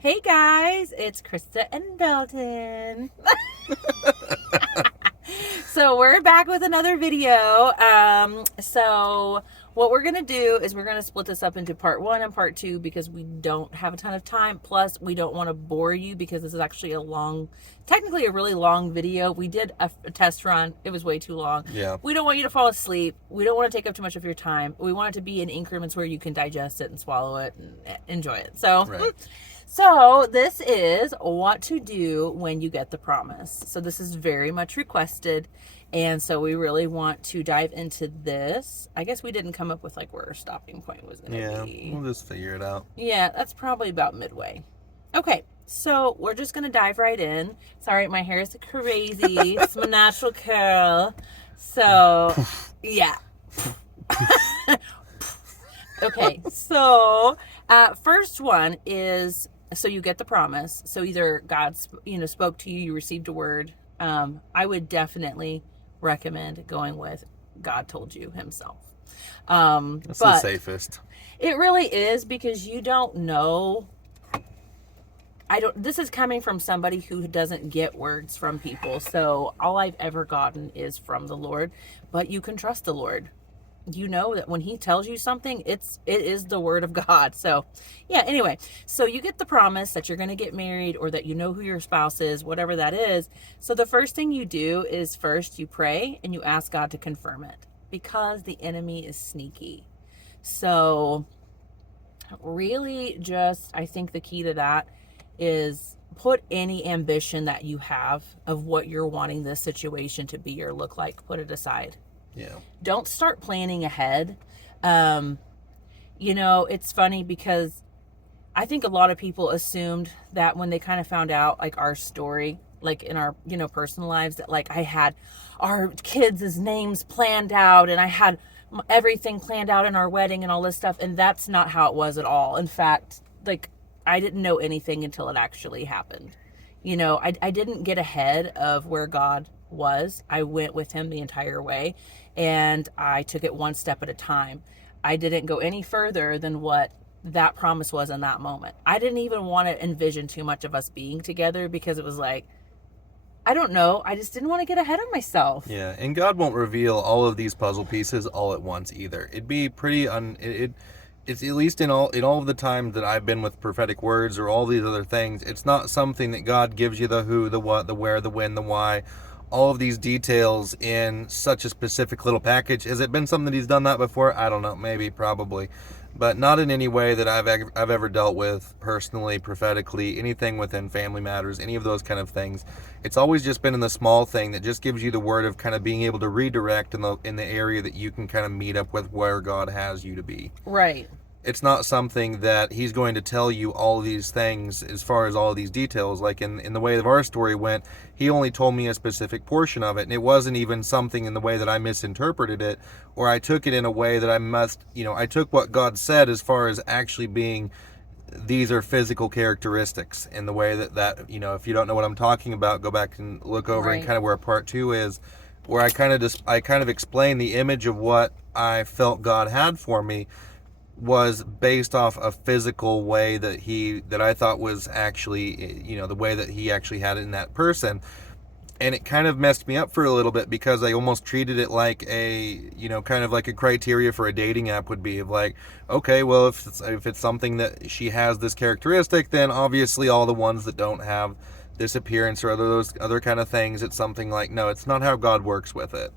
Hey guys, it's Krista and Belton. So we're back with another video. So what we're gonna do is we're gonna split this up into part one and part two because we don't have a ton of time. Plus, we don't want to bore you because this is actually technically a really long video. We did a test run. It was way too long. Yeah. We don't want you to fall asleep. We don't want to take up too much of your time. We want it to be in increments where you can digest it and swallow it and enjoy it. So. Right. So this is what to do when you get the promise. So this is very much requested. And so we really want to dive into this. I guess we didn't come up with like where our stopping point was going to be. We'll just figure it out. Yeah, that's probably about midway. Okay, so we're just going to dive right in. Sorry, my hair is crazy. It's my natural curl. So, yeah. Okay, so first one is, so you get the promise. So either God, spoke to you, you received a word. I would definitely recommend going with God told you himself. That's the safest. It really is, because you don't know. This is coming from somebody who doesn't get words from people. So all I've ever gotten is from the Lord, but you can trust the Lord. You know that when he tells you something, it is the word of God. So yeah, anyway, so you get the promise that you're going to get married, or that you know who your spouse is, whatever that is. So the first thing you do is first you pray and you ask God to confirm it, because the enemy is sneaky. So really, just, I think the key to that is put any ambition that you have of what you're wanting this situation to be or look like, put it aside. Yeah. Don't start planning ahead. It's funny because I think a lot of people assumed that when they kind of found out like our story, like in our, personal lives, that like I had our kids' names planned out and I had everything planned out in our wedding and all this stuff. And that's not how it was at all. In fact, like I didn't know anything until it actually happened. I didn't get ahead of where God was. I went with him the entire way, and I took it one step at a time. I didn't go any further than what that promise was in that moment. I didn't even want to envision too much of us being together, because it was like, I don't know, I just didn't want to get ahead of myself. Yeah, and God won't reveal all of these puzzle pieces all at once either. It'd be pretty it's at least in all of the times that I've been with prophetic words or all these other things, it's not something that God gives you the who, the what, the where, the when, the why, all of these details in such a specific little package. Has it been something that he's done that before? I don't know, maybe, probably, but not in any way that I've ever dealt with personally, prophetically, anything within family matters, any of those kind of things. It's always just been in the small thing that just gives you the word of kind of being able to redirect in the area that you can kind of meet up with where God has you to be. Right. It's not something that he's going to tell you all of these things as far as all of these details. Like in the way of our story went, he only told me a specific portion of it. And it wasn't even something in the way that I misinterpreted it, or I took it in a way that I took what God said as far as actually being, these are physical characteristics, in the way that if you don't know what I'm talking about, go back and look over Right. and kind of where part two is, where I kind of explain the image of what I felt God had for me was based off a physical way that I thought was actually, the way that he actually had it in that person. And it kind of messed me up for a little bit, because I almost treated it like kind of like a criteria for a dating app would be, of like, okay, well, if it's something that she has this characteristic, then obviously all the ones that don't have this appearance or those other kind of things, it's something like, no, it's not how God works with it.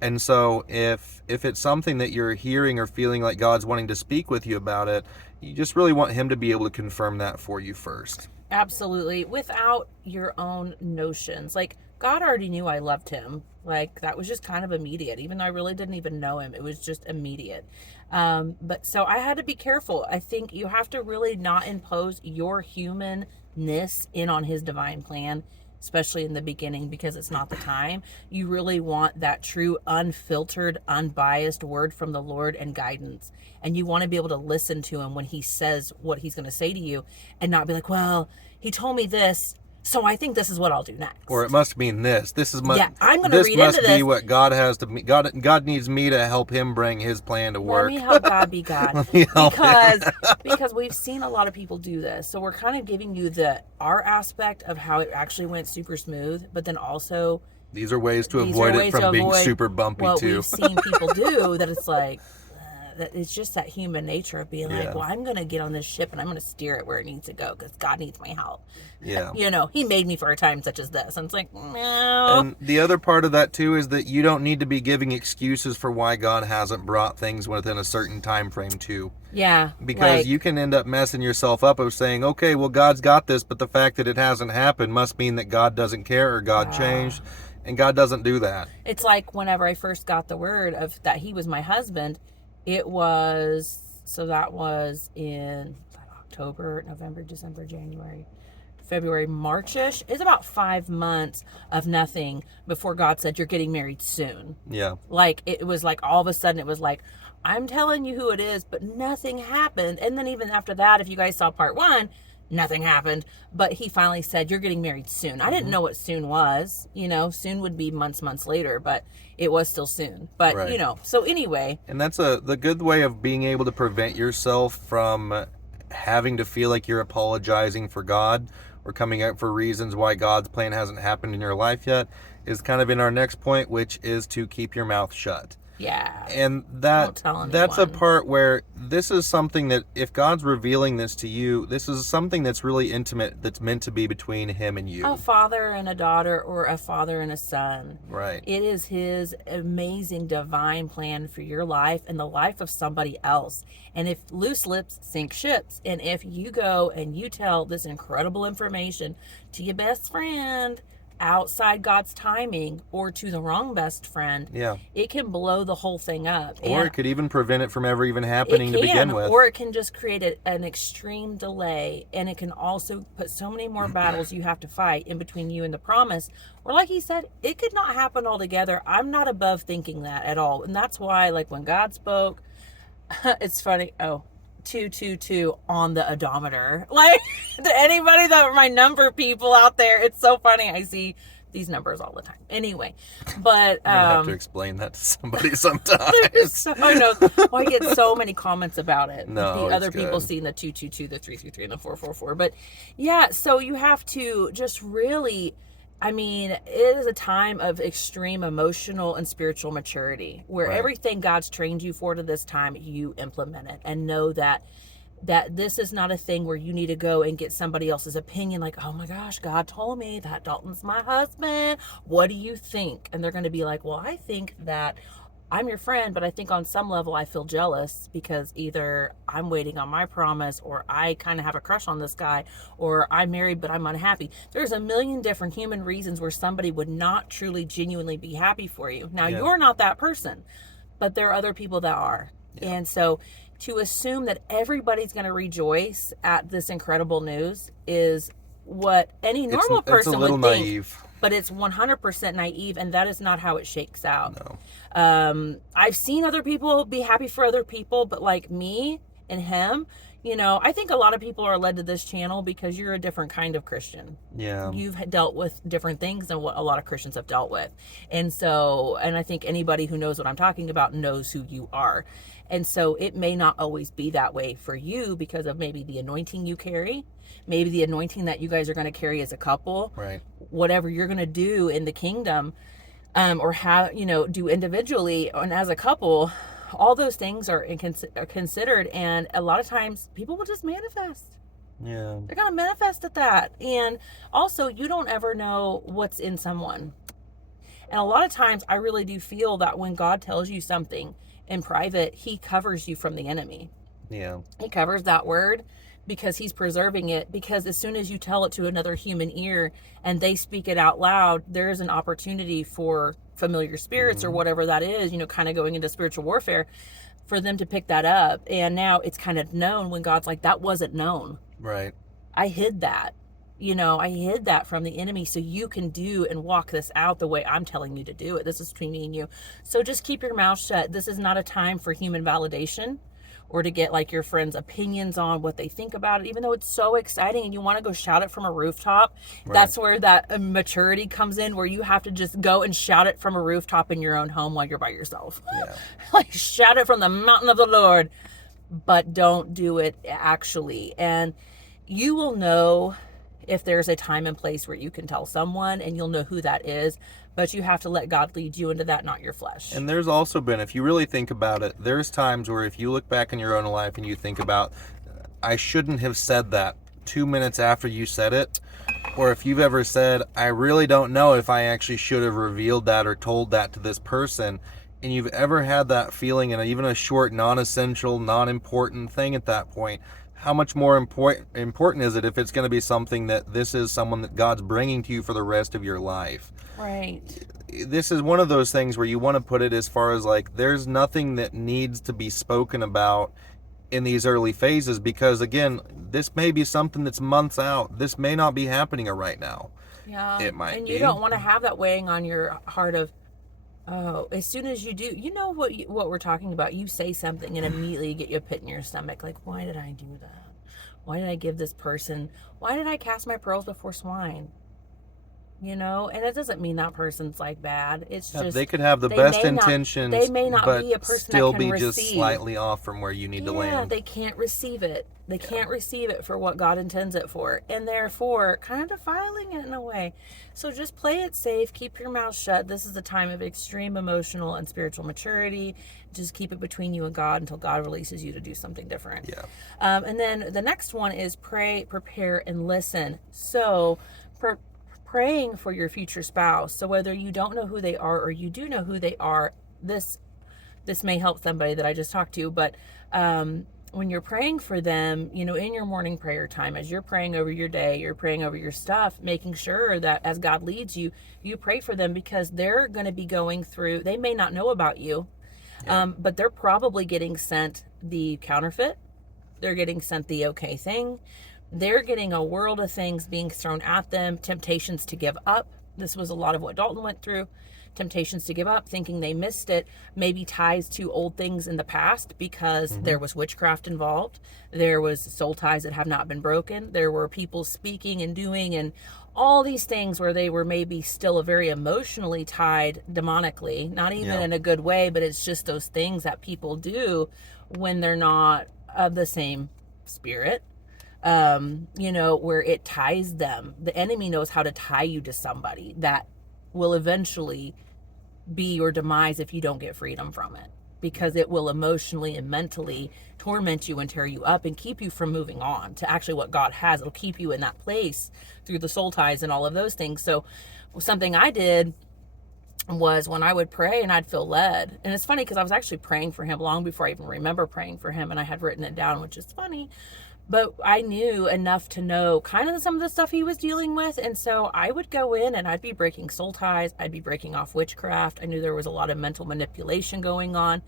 And so if it's something that you're hearing or feeling like God's wanting to speak with you about it, you just really want him to be able to confirm that for you first. Absolutely. Without your own notions. Like, God already knew I loved him. Like, that was just kind of immediate. Even though I really didn't even know him, it was just immediate. But so I had to be careful. I think you have to really not impose your humanness in on his divine plan, especially in the beginning, because it's not the time. You really want that true, unfiltered, unbiased word from the Lord and guidance. And you want to be able to listen to him when he says what he's going to say to you, and not be like, well, he told me this, So I think this is what I'll do Or it next. must mean this. This is Yeah, I'm going to this read must into be this. what God has to me. God needs me to help him bring his plan to Let work. me help God be God. Let me help because him. because we've seen a lot of people do this. So we're kind of giving you the our aspect of how it actually went super smooth, but then also These are ways to these are avoid it ways to from being avoid super bumpy what too. we've seen people do, that it's like that it's just that human nature of being like, Yeah. well, I'm going to get on this ship and I'm going to steer it where it needs to go because God needs my help. Yeah. He made me for a time such as this. And it's like, no. And the other part of that too is that you don't need to be giving excuses for why God hasn't brought things within a certain time frame too. Yeah. Because like, you can end up messing yourself up of saying, okay, well, God's got this, but the fact that it hasn't happened must mean that God doesn't care or God changed. And God doesn't do that. It's like whenever I first got the word of that he was my husband, it was, so that was in October, November, December, January, February, Marchish. It's about 5 months of nothing before God said, you're getting married soon. Yeah. Like, it was like all of a sudden it was like, I'm telling you who it is, but nothing happened. And then even after that, if you guys saw part one, nothing happened. But he finally said, you're getting married soon. I didn't know what soon was. Soon would be months later, but it was still soon. But, Right. So anyway. And that's the good way of being able to prevent yourself from having to feel like you're apologizing for God or coming out for reasons why God's plan hasn't happened in your life yet is kind of in our next point, which is to keep your mouth shut. Yeah. And Don't tell that's a anyone. part where this is something that if God's revealing this to you, this is something that's really intimate, that's meant to be between him and you. A father and a daughter, or a father and a son. Right. It is his amazing divine plan for your life and the life of somebody else. And if loose lips sink ships, and if you go and you tell this incredible information to your best friend outside God's timing, or to the wrong best friend, Yeah. it can blow the whole thing up. Or And it could even prevent it from ever even happening to begin with. or it can just create an extreme delay, and it can also put so many more battles you have to fight in between you and the promise. Or like he said, it could not happen altogether. I'm not above thinking that at all. And that's why, like, when God spoke, it's funny. Oh, 222 on the odometer. Like, to anybody that are my number people out there, it's so funny. I see these numbers all the time. Anyway, but I'm gonna have to explain that to somebody sometimes. so, I know. Well, I get so many comments about it. No, the other it's people good. seeing the 222, the 333, and the 444. But yeah, so you have to just really, it is a time of extreme emotional and spiritual maturity where Right. everything God's trained you for to this time, you implement it and know that this is not a thing where you need to go and get somebody else's opinion, like, oh my gosh, God told me that Dalton's my husband. What do you think? And they're going to be like, well, I think that I'm your friend, but I think on some level I feel jealous because either I'm waiting on my promise, or I kind of have a crush on this guy, or I'm married but I'm unhappy. There's a million different human reasons where somebody would not truly, genuinely be happy for you. Now, Yeah. you're not that person, but there are other people that are. Yeah. And so to assume that everybody's going to rejoice at this incredible news is what any normal person it's a little would think. naive. But it's 100% naive, and that is not how it shakes out. No. I've seen other people be happy for other people, but like me and him, I think a lot of people are led to this channel because you're a different kind of Christian. Yeah. You've dealt with different things than what a lot of Christians have dealt with. And so, and I think anybody who knows what I'm talking about knows who you are. And so it may not always be that way for you because of maybe the anointing you carry, maybe the anointing that you guys are going to carry as a couple, Right. whatever you're going to do in the kingdom, or how, do individually and as a couple. All those things are considered, and a lot of times people will just manifest. Yeah. They're going to manifest at that. And also, you don't ever know what's in someone. And a lot of times I really do feel that when God tells you something in private, he covers you from the enemy. Yeah. He covers that word because he's preserving it, because as soon as you tell it to another human ear and they speak it out loud, there's an opportunity for familiar spirits or whatever that is, kind of going into spiritual warfare, for them to pick that up. And now it's kind of known when God's like, that wasn't known. Right. I hid that. I hid that from the enemy so you can do and walk this out the way I'm telling you to do it. This is between me and you. So just keep your mouth shut. This is not a time for human validation or to get like your friends' opinions on what they think about it, even though it's so exciting and you want to go shout it from a rooftop. Right. That's where that maturity comes in, where you have to just go and shout it from a rooftop in your own home while you're by yourself. Yeah. Like, shout it from the mountain of the Lord, but don't do it actually. And you will know if there's a time and place where you can tell someone, and you'll know who that is, but you have to let God lead you into that, not your flesh. And there's also been, if you really think about it, there's times where if you look back in your own life and you think about, I shouldn't have said that 2 minutes after you said it, or if you've ever said, I really don't know if I actually should have revealed that or told that to this person, and you've ever had that feeling, and even a short, non-essential, non-important thing at that point, how much more important is it if it's going to be something that this is someone that God's bringing to you for the rest of your life? Right. This is one of those things where you want to put it as far as like, there's nothing that needs to be spoken about in these early phases, because again, this may be something that's months out. This may not be happening right now. Yeah. It might and be. you don't want to have that weighing on your heart of, oh, as soon as you do, you know what we're talking about. You say something and immediately you get you a pit in your stomach. Like, why did I do that? Why did I give this person? Why did I cast my pearls before swine? You know, and it doesn't mean that person's like bad. It's just they could have the they best may not- intentions, they may not but be a person still that can be just receive. slightly off from where you need to Yeah, land. they can't receive it. They can't receive it for what God intends it for, and therefore kind of defiling it in a way. So just play it safe. Keep your mouth shut. This is a time of extreme emotional and spiritual maturity. Just keep it between you and God until God releases you to do something different. Yeah. And then the next one is pray, prepare, and listen. So praying for your future spouse. So whether you don't know who they are or you do know who they are, this may help somebody that I just talked to. But when you're praying for them, you know, in your morning prayer time, as you're praying over your day, you're praying over your stuff, making sure that as God leads you, you pray for them, because they're going to be going through, they may not know about you, but they're probably getting sent the counterfeit. They're getting sent the okay thing. They're getting a world of things being thrown at them, temptations to give up. This was a lot of what Dalton went through. Temptations to give up, thinking they missed it, maybe ties to old things in the past, because there was witchcraft involved. There was soul ties that have not been broken. There were people speaking and doing and all these things where they were maybe still very emotionally tied demonically, not even in a good way, but it's just those things that people do when they're not of the same spirit. You know, where it ties them. The enemy knows how to tie you to somebody that will eventually be your demise if you don't get freedom from it, because it will emotionally and mentally torment you and tear you up and keep you from moving on to actually what God has. It'll keep you in that place through the soul ties and all of those things. So something I did was when I would pray and I'd feel led, and it's funny because I was actually praying for him long before I even remember praying for him, and I had written it down, which is funny. But I knew enough to know kind of some of the stuff he was dealing with. And so I would go in and I'd be breaking soul ties. I'd be breaking off witchcraft. I knew there was a lot of mental manipulation going on.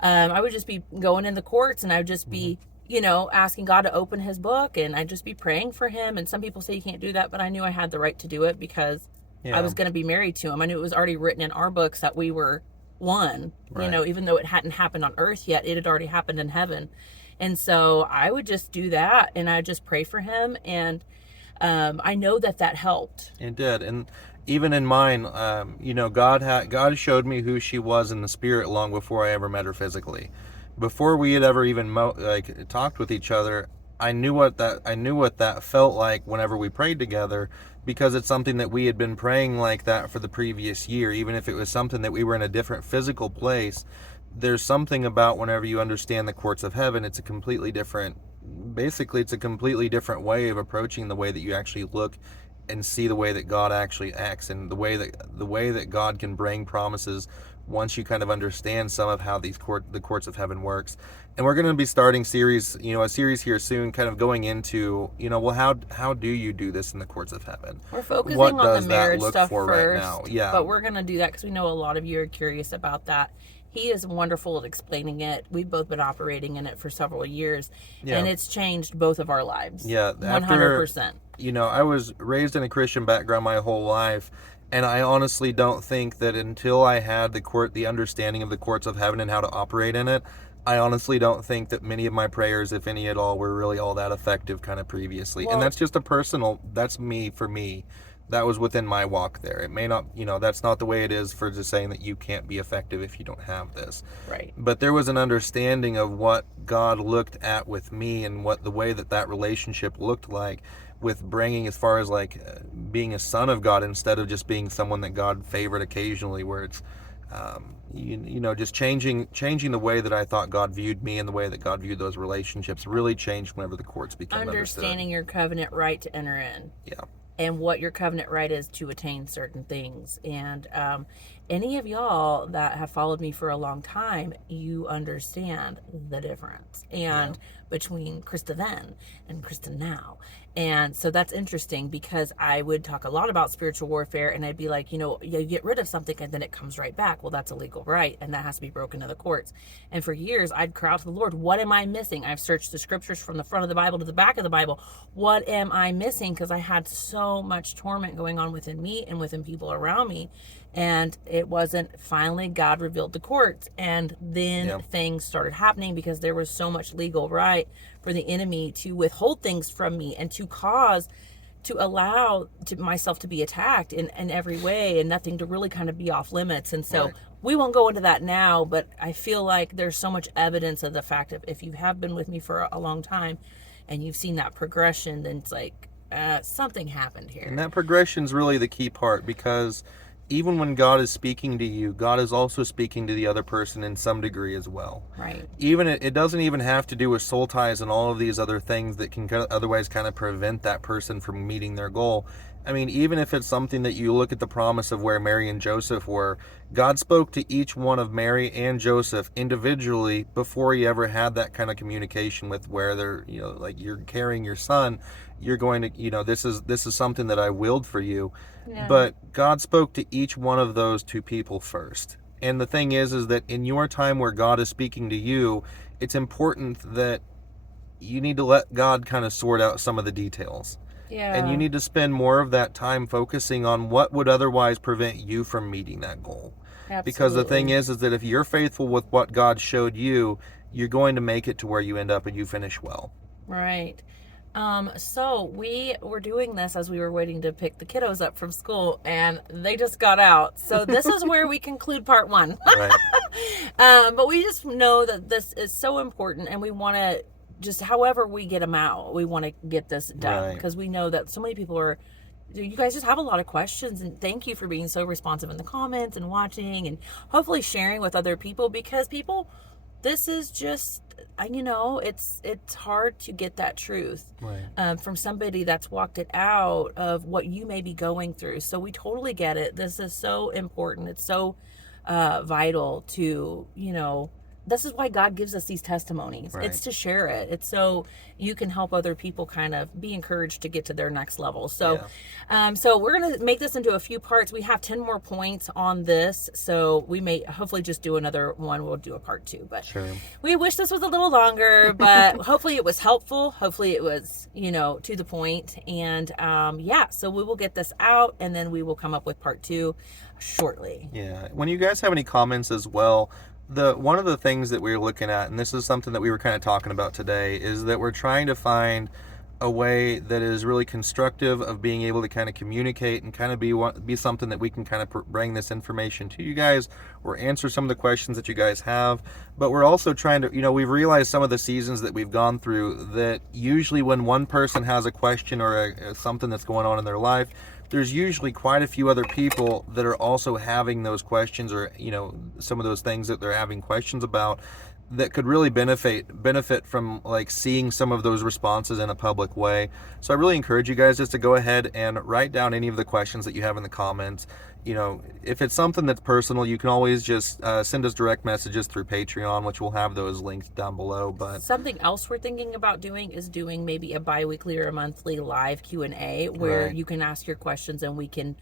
I would just be going in the courts, and I would just be, you know, asking God to open his book, and I'd just be praying for him. And some people say you can't do that, but I knew I had the right to do it because I was going to be married to him. I knew it was already written in our books that we were one, you know, even though it hadn't happened on earth yet, it had already happened in heaven. And so I would just do that, and I would just pray for him, and I know that helped. It did. And even in mine, you know, God showed me who she was in the spirit long before I ever met her physically. Before we had ever even talked with each other, I knew what that felt like whenever we prayed together, because it's something that we had been praying like that for the previous year. Even if it was something that we were in a different physical place, there's something about whenever you understand the courts of heaven, it's a completely different way of approaching the way that you actually look and see the way that God actually acts, and the way that God can bring promises once you kind of understand some of how the courts of heaven works. And we're going to be starting a series here soon, kind of going into, you know, well, how do you do this in the courts of heaven? We're focusing What on does the that marriage look stuff for first, right now? Yeah. but we're going to do that because we know a lot of you are curious about that. He is wonderful at explaining it. We've both been operating in it for several years, and it's changed both of our lives. Yeah, 100%. You know, I was raised in a Christian background my whole life, and I honestly don't think that until I had the understanding of the courts of heaven and how to operate in it, I honestly don't think that many of my prayers, if any at all, were really all that effective kind of previously. And Well, that's just a personal, that's me for me. That was within my walk there. It may not, that's not the way it is for just saying that you can't be effective if you don't have this. right. But there was an understanding of what God looked at with me and what the way that that relationship looked like with bringing as far as like being a son of God instead of just being someone that God favored occasionally, where it's just changing the way that I thought God viewed me and the way that God viewed those relationships really changed whenever the courts became understood. Understanding your covenant right to enter in. Yeah. And what your covenant right is to attain certain things. And any of y'all that have followed me for a long time, you understand the difference and between Krista then and Krista now. And so that's interesting because I would talk a lot about spiritual warfare and I'd be like, you get rid of something and then it comes right back. Well, that's a legal right and that has to be broken to the courts. And for years, I'd cry out to the Lord, what am I missing? I've searched the scriptures from the front of the Bible to the back of the Bible. What am I missing? Because I had so much torment going on within me and within people around me. And it wasn't, finally God revealed the courts, and then things started happening because there was so much legal right for the enemy to withhold things from me and to allow myself to be attacked in every way and nothing to really kind of be off limits. And so we won't go into that now, but I feel like there's so much evidence of the fact that if you have been with me for a long time and you've seen that progression, then it's like something happened here. And that progression's really the key part, because even when God is speaking to you, God is also speaking to the other person in some degree as well. Right. Even it doesn't even have to do with soul ties and all of these other things that can otherwise kind of prevent that person from meeting their goal. I mean, even if it's something that you look at the promise of where Mary and Joseph were, God spoke to each one of Mary and Joseph individually before he ever had that kind of communication with where they're, like you're carrying your son, you're going to, this is something that I willed for you. Yeah. But God spoke to each one of those two people first. And the thing is that in your time where God is speaking to you, it's important that you need to let God kind of sort out some of the details. Yeah. And you need to spend more of that time focusing on what would otherwise prevent you from meeting that goal. Absolutely. Because the thing is that if you're faithful with what God showed you, you're going to make it to where you end up and you finish well. Right. So we were doing this as we were waiting to pick the kiddos up from school, and they just got out. So this is where we conclude part 1. Right. But we just know that this is so important, and we want to just, however we get them out, we want to get this done, because we know that so many people are, you guys just have a lot of questions, and thank you for being so responsive in the comments and watching and hopefully sharing with other people, because people, this is just, it's hard to get that truth from somebody that's walked it out of what you may be going through. So we totally get it. This is so important. It's so vital to, this is why God gives us these testimonies. Right. It's to share it. It's so you can help other people kind of be encouraged to get to their next level. So, so we're going to make this into a few parts. We have 10 more points on this. So we may hopefully just do another one. We'll do a part 2, but we wish this was a little longer, but hopefully it was helpful. Hopefully it was, to the point. And so we will get this out, and then we will come up with part 2 shortly. Yeah. When you guys have any comments as well, one of the things that we're looking at, and this is something that we were kind of talking about today, is that we're trying to find a way that is really constructive of being able to kind of communicate and kind of be something that we can kind of bring this information to you guys or answer some of the questions that you guys have. But we're also trying to, we've realized some of the seasons that we've gone through that usually when one person has a question or something that's going on in their life, there's usually quite a few other people that are also having those questions or, some of those things that they're having questions about that could really benefit from like seeing some of those responses in a public way. So I really encourage you guys just to go ahead and write down any of the questions that you have in the comments. If it's something that's personal, you can always just send us direct messages through Patreon, which we'll have those linked down below. But something else we're thinking about doing is doing maybe a bi-weekly or a monthly live Q&A where you can ask your questions and we can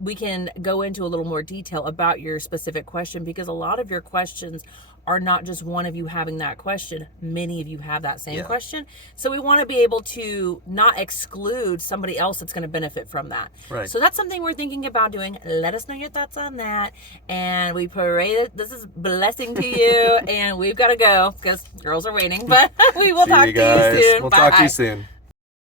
we can go into a little more detail about your specific question, because a lot of your questions are not just one of you having that question. Many of you have that same question. So we want to be able to not exclude somebody else that's going to benefit from that. Right. So that's something we're thinking about doing. Let us know your thoughts on that. And we pray that this is blessing to you. And we've got to go because girls are waiting. But we will See talk you to guys. you soon. We'll Bye. talk to you soon.